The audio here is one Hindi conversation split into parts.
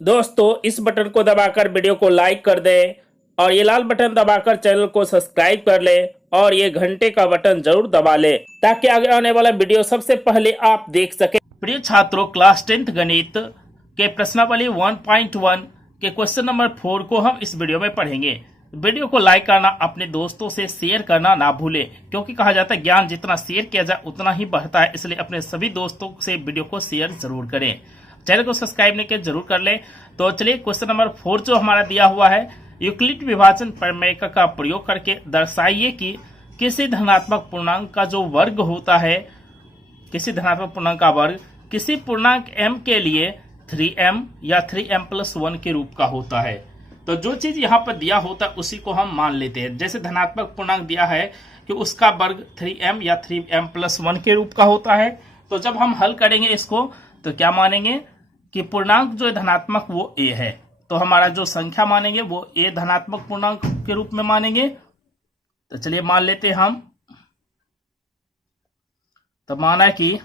दोस्तों इस बटन को दबाकर वीडियो को लाइक कर दें और ये लाल बटन दबाकर चैनल को सब्सक्राइब कर लें और ये घंटे का बटन जरूर दबा लें ताकि आगे आने वाला वीडियो सबसे पहले आप देख सकें। प्रिय छात्रों, क्लास 10th गणित के प्रश्नावली 1.1 के क्वेश्चन नंबर 4 को हम इस वीडियो में पढ़ेंगे। वीडियो को लाइक करना, अपने दोस्तों से शेयर करना ना भूलें, क्योंकि कहा जाता है ज्ञान जितना शेयर किया जाए उतना ही बढ़ता है। इसलिए अपने सभी दोस्तों से वीडियो को शेयर जरूर करें। चैनल को सब्सक्राइब नहीं किया जरूर कर लें। तो चलिए क्वेश्चन नंबर 4 जो हमारा दिया हुआ है, यूक्लिड विभाजन प्रमेय का प्रयोग करके दर्शाइए कि किसी धनात्मक पूर्णांक का जो वर्ग होता है, किसी धनात्मक पूर्णांक का वर्ग किसी पूर्णांक m के लिए 3m या 3m+1 के रूप का होता है। तो जो चीज यहाँ पर दिया होता है उसी को हम मान लेते हैं। जैसे धनात्मक पूर्णांक दिया है कि उसका वर्ग 3m या 3m+1 के रूप का होता है, तो जब हम हल करेंगे इसको तो क्या मानेंगे कि पूर्णांक जो है धनात्मक वो a है। तो हमारा जो संख्या मानेंगे वो a धनात्मक पूर्णांक के रूप में मानेंगे। तो चलिए मान लेते हैं हम। तो माना कि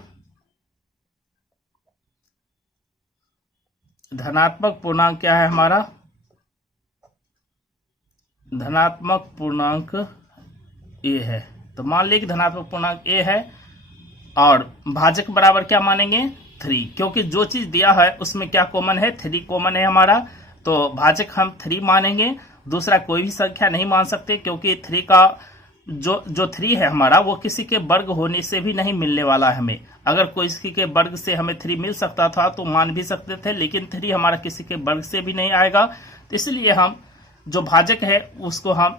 धनात्मक पूर्णांक क्या है हमारा, धनात्मक पूर्णांक a है। तो मान लिया कि धनात्मक पूर्णांक a है और भाजक बराबर क्या मानेंगे 3, क्योंकि जो चीज दिया है उसमें क्या कॉमन है, 3 कॉमन है हमारा। तो भाजक हम 3 मानेंगे, दूसरा कोई भी संख्या नहीं मान सकते, क्योंकि 3 का जो 3 है हमारा वो किसी के वर्ग होने से भी नहीं मिलने वाला है हमें। अगर कोई किसी के वर्ग से हमें 3 मिल सकता था तो मान भी सकते थे, लेकिन 3 हमारा किसी के वर्ग से भी नहीं आएगा। तो इसलिए हम जो भाजक है उसको हम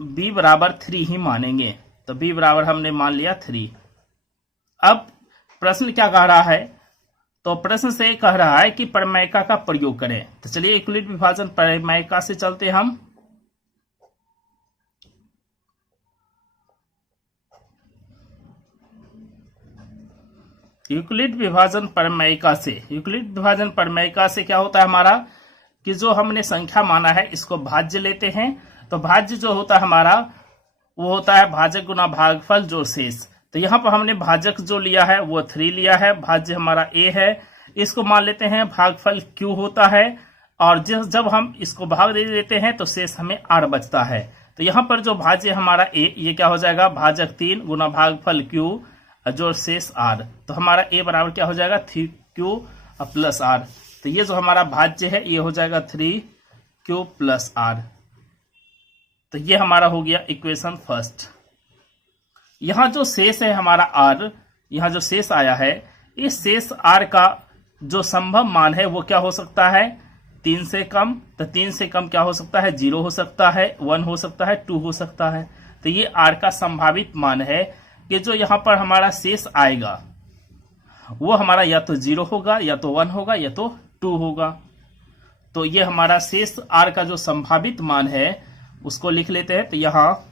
b बराबर 3 ही मानेंगे। तो b बराबर हमने मान लिया 3। अब प्रश्न क्या कह रहा है, तो प्रश्न से कह रहा है कि प्रमेयिका का प्रयोग करें। तो चलिए यूक्लिड विभाजन प्रमेयिका से चलते हैं हम। यूक्लिड विभाजन प्रमेयिका से क्या होता है हमारा कि जो हमने संख्या माना है इसको भाज्य लेते हैं। तो भाज्य जो होता है हमारा वो होता है भाजक गुना भागफल जो शेष। तो यहाँ पर हमने भाजक जो लिया है वो 3 लिया है, भाज्य हमारा a है, इसको मान लेते हैं भागफल q होता है। और जब हम इसको भाग दे देते हैं तो शेष हमें r बचता है। तो यहाँ पर जो भाज्य हमारा a, ये क्या हो जाएगा भाजक 3 गुना भागफल q जो शेष r। तो हमारा a बराबर क्या हो जाएगा 3q प्लस r। तो ये जो हमारा भाज्य है ये हो जाएगा 3q प्लस r। तो ये हमारा हो गया इक्वेशन फर्स्ट। यहाँ जो शेष है हमारा r, यहाँ जो शेष आया है, इस शेष r का जो संभव मान है वो क्या हो सकता है 3 से कम। तो 3 से कम क्या हो सकता है 0 हो सकता है, 1 हो सकता है, 2 हो सकता है। तो ये r का संभावित मान है कि जो यहाँ पर हमारा शेष आएगा वो हमारा या तो 0 होगा, या तो 1 होगा, या तो 2 होगा। तो ये हमारा शेष r का जो संभावित मान है उसको लिख लेते हैं। तो यहाँ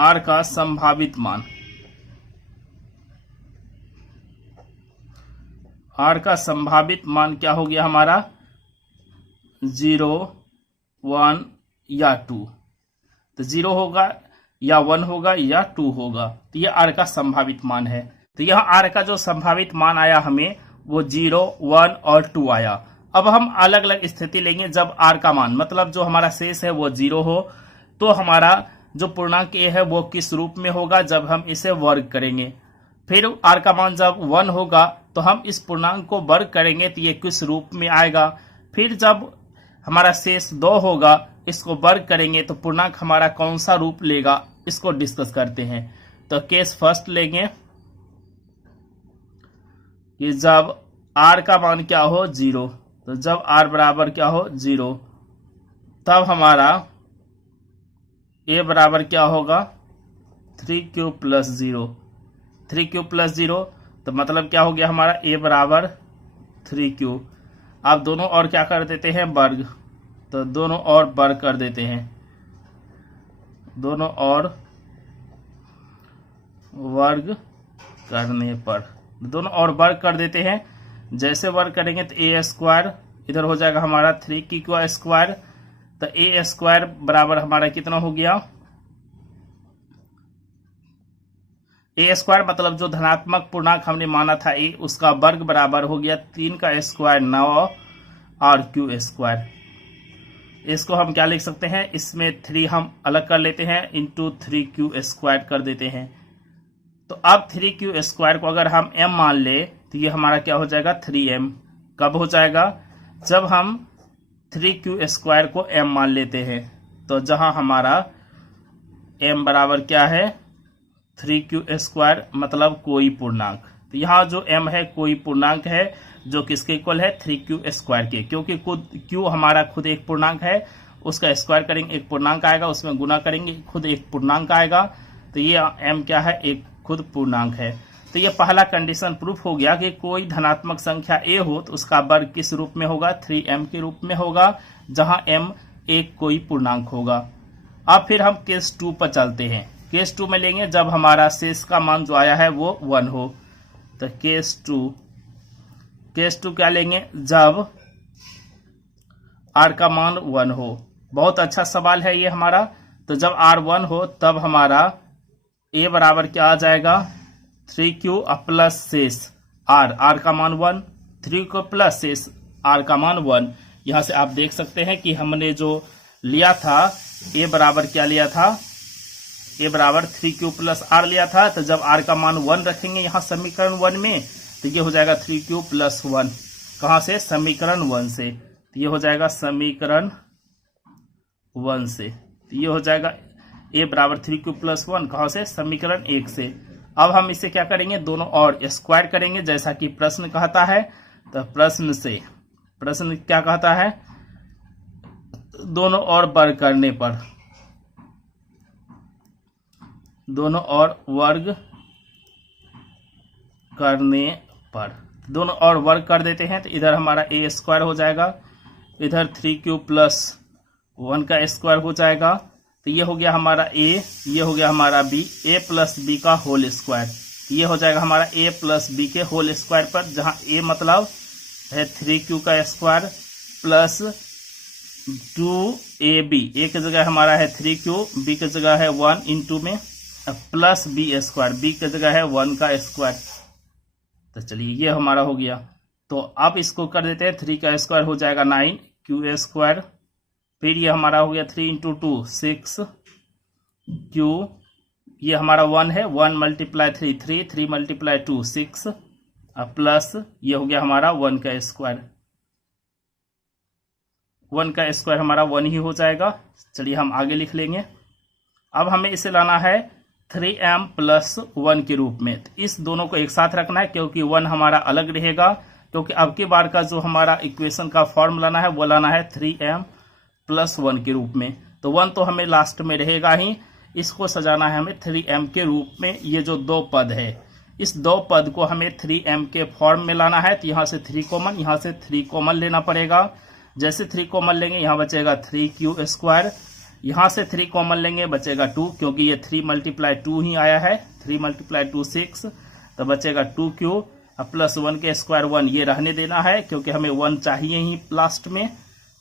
r का संभावित मान, r का संभावित मान क्या हो गया हमारा 0, 1 या 2। तो 0 होगा या 1 होगा या 2 होगा। तो ये r का संभावित मान है। तो यहाँ r का जो संभावित मान आया हमें वो 0, 1 और 2 आया। अब हम अलग अलग स्थिति लेंगे जब r का मान मतलब जो हमारा शेष है वो 0 हो, तो हमारा जो पूर्णांक a है वो किस रूप में होगा जब हम इसे वर्ग करेंगे। फिर r का मान जब 1 होगा तो हम इस पूर्णांक को वर्ग करेंगे तो ये किस रूप में आएगा। फिर जब हमारा शेष 2 होगा इसको वर्ग करेंगे तो पूर्णांक हमारा कौन सा रूप लेगा, इसको डिस्कस करते हैं। तो केस फर्स्ट लेंगे कि जब r का मान क्या हो 0। तो जब r बराबर क्या हो 0 तब हमारा a बराबर क्या होगा 3q प्लस 0। 3q प्लस 0 तो मतलब क्या हो गया हमारा a बराबर 3q। आप दोनों और क्या कर देते हैं वर्ग। तो दोनों और वर्ग कर देते हैं, दोनों और वर्ग करने पर दोनों और वर्ग कर देते हैं। जैसे वर्ग करेंगे तो a स्क्वायर इधर हो जाएगा हमारा 3q स्क्वायर। तो a स्क्वायर बराबर हमारा कितना हो गया ए स्क्वायर मतलब जो धनात्मक पूर्णांक हमने माना था ए, उसका वर्ग बराबर हो गया 3 का स्क्वायर 9 और क्यू स्क्वायर। इसको हम क्या लिख सकते हैं, इसमें 3 हम अलग कर लेते हैं, इंटू 3 क्यू स्क्वायर कर देते हैं। तो अब 3 क्यू स्क्वायर को अगर हम m मान ले तो ये हमारा क्या हो जाएगा 3m। कब हो जाएगा, जब हम 3 क्यू स्क्वायर को m मान लेते हैं। तो जहां हमारा m बराबर क्या है 3 क्यू स्क्वायर मतलब कोई पूर्णांक। तो यहाँ जो m है कोई पूर्णांक है जो किसके इक्वल है 3 क्यू स्क्वायर के, क्योंकि खुद q हमारा खुद एक पूर्णांक है, उसका स्क्वायर करेंगे एक पूर्णांक आएगा, उसमें गुना करेंगे खुद एक पूर्णांक आएगा। तो ये m क्या है एक खुद पूर्णांक है। तो ये पहला कंडीशन प्रूफ हो गया कि कोई धनात्मक संख्या a हो तो उसका वर्ग किस रूप में होगा 3m के रूप में होगा, जहां m एक कोई पूर्णांक होगा। अब फिर हम केस 2 पर चलते हैं। केस 2 में लेंगे जब हमारा शेष का मान जो आया है वो 1 हो। तो केस 2 क्या लेंगे, जब r का मान 1 हो। बहुत अच्छा सवाल है ये हमारा। तो जब r 1 हो तब हमारा a बराबर क्या आ जाएगा 3q प्लस शेष r का मान 1, 3q प्लस शेष r का मान 1। यहां से आप देख सकते हैं कि हमने जो लिया था a बराबर क्या लिया था, a बराबर 3q प्लस r लिया था। तो जब r का मान 1 रखेंगे यहाँ समीकरण 1 में तो ये हो जाएगा 3q प्लस 1। कहां से, समीकरण 1 से। तो ये हो जाएगा समीकरण 1 से। तो ये हो जाएगा a बराबर 3q प्लस 1 कहां से, समीकरण 1 से। अब हम इसे क्या करेंगे, दोनों और स्क्वायर करेंगे जैसा कि प्रश्न कहता है। तो प्रश्न क्या कहता है, दोनों और वर्ग करने पर, दोनों और वर्ग कर देते हैं। तो इधर हमारा a स्क्वायर हो जाएगा, इधर 3q प्लस 1 का स्क्वायर हो जाएगा। तो ये हो गया हमारा a, ये हो गया हमारा b, a प्लस बी का होल स्क्वायर। ये हो जाएगा हमारा a प्लस बी के होल स्क्वायर पर, जहां a मतलब है 3q का स्क्वायर प्लस 2ab, a की जगह हमारा है 3q, b की जगह है 1 इंटू में प्लस b स्क्वायर, b की जगह है 1 का स्क्वायर। तो चलिए ये हमारा हो गया। तो अब इसको कर देते हैं, 3 का स्क्वायर हो जाएगा 9 q स्क्वायर, फिर ये हमारा हो गया 3 इंटू 2 6 q, ये हमारा 1 है, 1 मल्टीप्लाई 3 3, 3 मल्टीप्लाई 2 6 प्लस ये हो गया हमारा 1 का स्क्वायर। 1 का स्क्वायर हमारा 1 ही हो जाएगा। चलिए हम आगे लिख लेंगे। अब हमें इसे लाना है 3m प्लस 1 के रूप में। इस दोनों को एक साथ रखना है क्योंकि 1 हमारा अलग रहेगा, क्योंकि अब की बार का जो हमारा इक्वेशन का फॉर्म लाना है वो लाना है 3m प्लस 1 के रूप में। तो 1 तो हमें लास्ट में रहेगा ही, इसको सजाना है हमें 3m के रूप में। ये जो दो पद है, इस दो पद को हमें 3m के फॉर्म में लाना है। तो यहाँ से 3 कॉमन, यहाँ से 3 कॉमन लेना पड़ेगा। जैसे 3 कॉमन लेंगे यहाँ बचेगा 3q स्क्वायर, यहाँ से 3 कॉमन लेंगे बचेगा 2, क्योंकि ये 3 मल्टीप्लाई 2 ही आया है, 3 मल्टीप्लाई 2 6, तो बचेगा 2q प्लस 1 के स्क्वायर 1, ये रहने देना है क्योंकि हमें 1 चाहिए ही लास्ट में।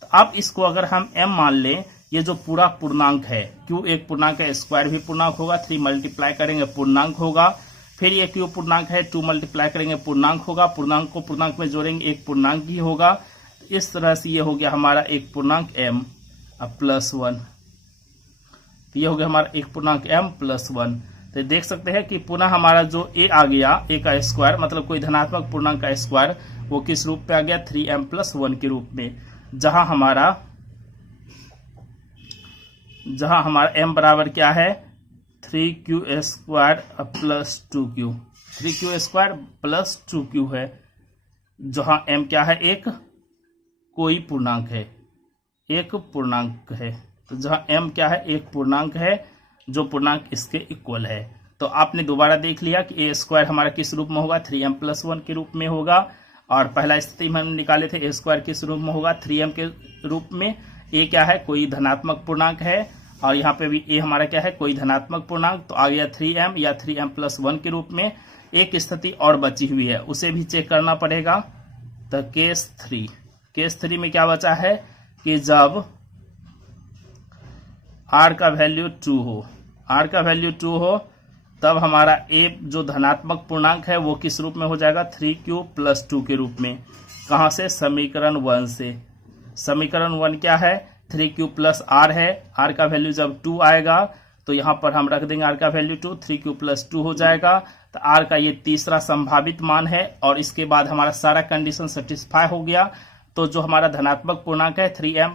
तो अब इसको अगर हम m मान लें, ये जो पूरा पूर्णांक है, q एक पूर्णांक है, स्क्वायर भी पूर्णांक होगा, 3 मल्टीप्लाई करेंगे पूर्णांक होगा, फिर ये q पूर्णांक है, 2 मल्टीप्लाई करेंगे पूर्णांक होगा, पूर्णांक को पूर्णांक में जोड़ेंगे एक पूर्णांक ही होगा। इस तरह से ये हो गया हमारा एक पूर्णांक m प्लस 1। तो ये हो गया हमारा एक पूर्णांक m प्लस 1। तो देख सकते हैं कि पुनः हमारा जो a आ गया, a का स्क्वायर मतलब कोई धनात्मक पूर्णांक का स्क्वायर, वो किस रूप में आ गया 3m प्लस 1 के रूप में, जहां हमारा m बराबर क्या है 3q square plus 2q, 3q square plus 2q है, जहां m क्या है एक कोई पूर्णांक है, एक पूर्णांक है। तो जहां m क्या है एक पूर्णांक है, जो पूर्णांक इसके इक्वल है। तो आपने दोबारा देख लिया कि a स्क्वायर हमारा किस रूप में होगा 3m प्लस 1 के रूप में होगा, और पहला स्थिति में हम निकाले थे a स्क्वायर किस रूप में होगा 3m के रूप में। a क्या है कोई धनात्मक पूर्णांक है, और यहाँ पे भी a हमारा क्या है कोई धनात्मक पूर्णांक, तो आ गया 3m या 3m प्लस 1 के रूप में। एक स्थिति और बची हुई है, उसे भी चेक करना पड़ेगा। तो केस 3 में क्या बचा है कि जब r का वैल्यू 2 हो, तब हमारा a जो धनात्मक पूर्णांक है वो किस रूप में हो जाएगा, 3q + 2 के रूप में। कहाँ से, समीकरण 1 से। समीकरण 1 क्या है, 3q + r है। r का वैल्यू जब 2 आएगा तो यहाँ पर हम रख देंगे r का वैल्यू 2, 3q + 2 हो जाएगा। तो r का ये तीसरा संभावित मान है और इसके बाद हमारा सारा कंडीशन सेटिस्फाई हो गया। तो जो हमारा धनात्मक पूर्णांक है 3m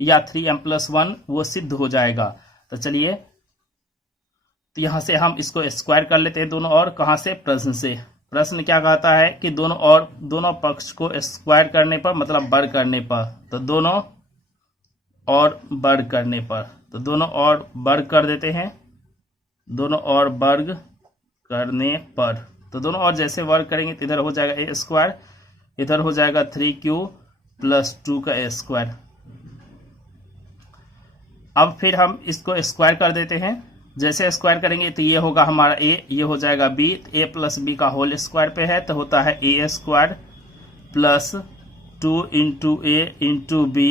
या 3m + 1 वो सिद्ध हो जाएगा। तो चलिए, तो यहां से हम इसको स्क्वायर कर लेते हैं दोनों और। कहां से, प्रश्न से। प्रश्न क्या कहता है कि दोनों पक्ष को स्क्वायर करने पर, मतलब वर्ग करने पर, तो दोनों और वर्ग करने पर, तो दोनों और वर्ग कर देते हैं। दोनों और वर्ग करने पर, तो दोनों और जैसे वर्ग करेंगे तो इधर हो जाएगा a², इधर हो जाएगा 3q + 2 का a²। अब फिर हम इसको स्क्वायर कर देते हैं। जैसे स्क्वायर करेंगे तो ये होगा हमारा a, ये हो जाएगा b, a + b का होल स्क्वायर पे है तो होता है a² + 2 × a × b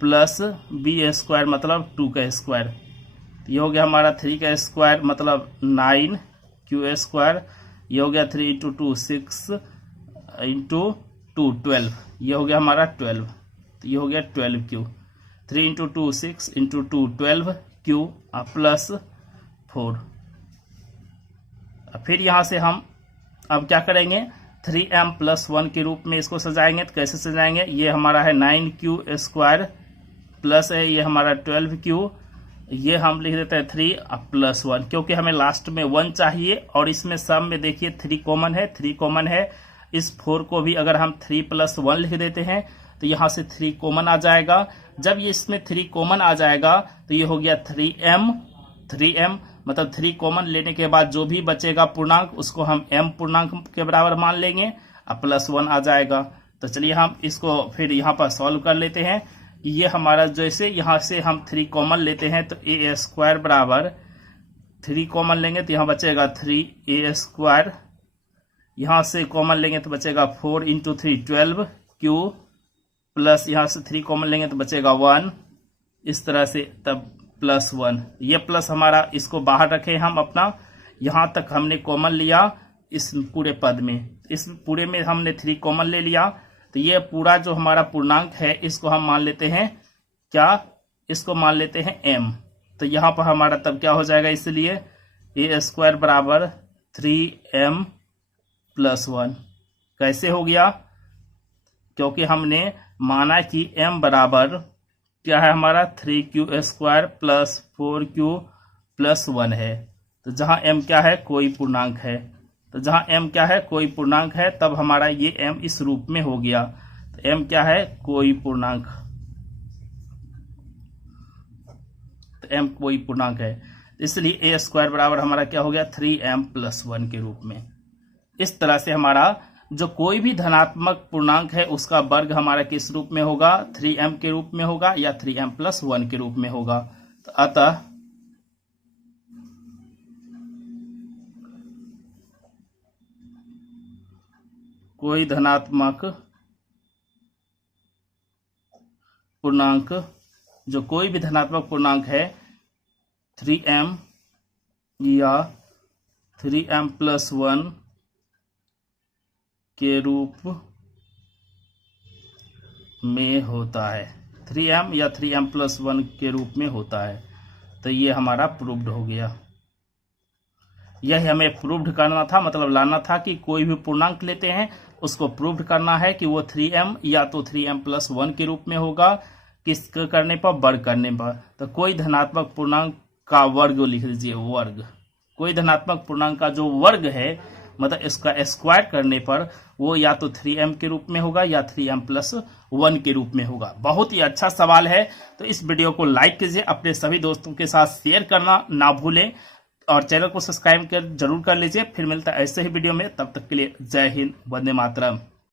+ b² मतलब 2 का स्क्वायर। ये हो गया हमारा 3 का स्क्वायर मतलब 9q²। ये हो गया 3 × 2 6 × 2 12, ये हो गया हमारा 12। तो ये हो गया 12q। 3 × 2 6 × 2 12q + 4। फिर यहां से हम अब क्या करेंगे, 3m + 1 के रूप में इसको सजाएंगे। तो कैसे सजाएंगे, ये हमारा है 9q² प्लस है ये हमारा 12q, ये हम लिख देते हैं 3 + 1, क्योंकि हमें लास्ट में 1 चाहिए और इसमें सब में देखिए 3 कॉमन है, 3 कॉमन है। इस 4 को भी अगर हम 3 + 1 लिख देते हैं तो यहाँ से 3 कॉमन आ जाएगा। जब ये इसमें 3 कॉमन आ जाएगा तो ये हो गया 3m मतलब 3 कॉमन लेने के बाद जो भी बचेगा पूर्णांक उसको हम m पूर्णांक के बराबर मान लेंगे और +1 आ जाएगा। तो चलिए हम इसको फिर यहाँ पर सॉल्व कर लेते हैं। ये हमारा जैसे यहाँ से हम 3 कॉमन लेते हैं तो a² बराबर 3 कॉमन लेंगे तो यहाँ बचेगा 3a²। यहाँ से कॉमन लेंगे तो बचेगा 4 × 3 12q प्लस यहाँ से 3 कॉमन लेंगे तो बचेगा 1, इस तरह से तब +1। ये प्लस हमारा इसको बाहर रखे हम अपना, यहाँ तक हमने कॉमन लिया इस पूरे पद में, इस पूरे में हमने 3 कॉमन ले लिया। तो ये पूरा जो हमारा पूर्णांक है इसको हम मान लेते हैं क्या, इसको मान लेते हैं m। तो यहाँ पर हमारा तब क्या हो जाएगा, इसलिए a² बराबर 3m + 1। कैसे हो गया, क्योंकि हमने माना कि m बराबर क्या है हमारा 3q² + 4q + 1 है। तो जहाँ m क्या है, कोई पूर्णांक है, तो जहाँ m क्या है, कोई पूर्णांक है, तब हमारा ये m इस रूप में हो गया। तो m क्या है, कोई पूर्णांक, तो m कोई पूर्णांक है, इसलिए a² बराबर हमारा क्या हो गया 3m + 1 के रूप में। इस तरह से हमारा जो कोई भी धनात्मक पूर्णांक है उसका वर्ग हमारा किस रूप में होगा, 3m के रूप में होगा या 3m + 1 के रूप में होगा। तो अतः कोई धनात्मक पूर्णांक, जो कोई भी धनात्मक पूर्णांक है 3m या 3m + 1 के रूप में होता है, 3m या 3m + 1 के रूप में होता है। तो ये हमारा प्रूव्ड हो गया। यही हमें प्रूव्ड करना था, मतलब लाना था कि कोई भी पूर्णांक लेते हैं उसको प्रूव्ड करना है कि वो 3m या तो 3m + 1 के रूप में होगा, किस करने पर, वर्ग करने पर। तो कोई धनात्मक पूर्णांक का वर्ग लिख लीजिए, वर्ग। कोई धनात्मक पूर्णांक का जो वर्ग है मतलब इसका स्क्वायर करने पर वो या तो 3m के रूप में होगा या 3m + 1 के रूप में होगा। बहुत ही अच्छा सवाल है। तो इस वीडियो को लाइक कीजिए, अपने सभी दोस्तों के साथ शेयर करना ना भूलें और चैनल को सब्सक्राइब जरूर कर लीजिए। फिर मिलता है ऐसे ही वीडियो में, तब तक के लिए जय हिंद, वंदे मातरम।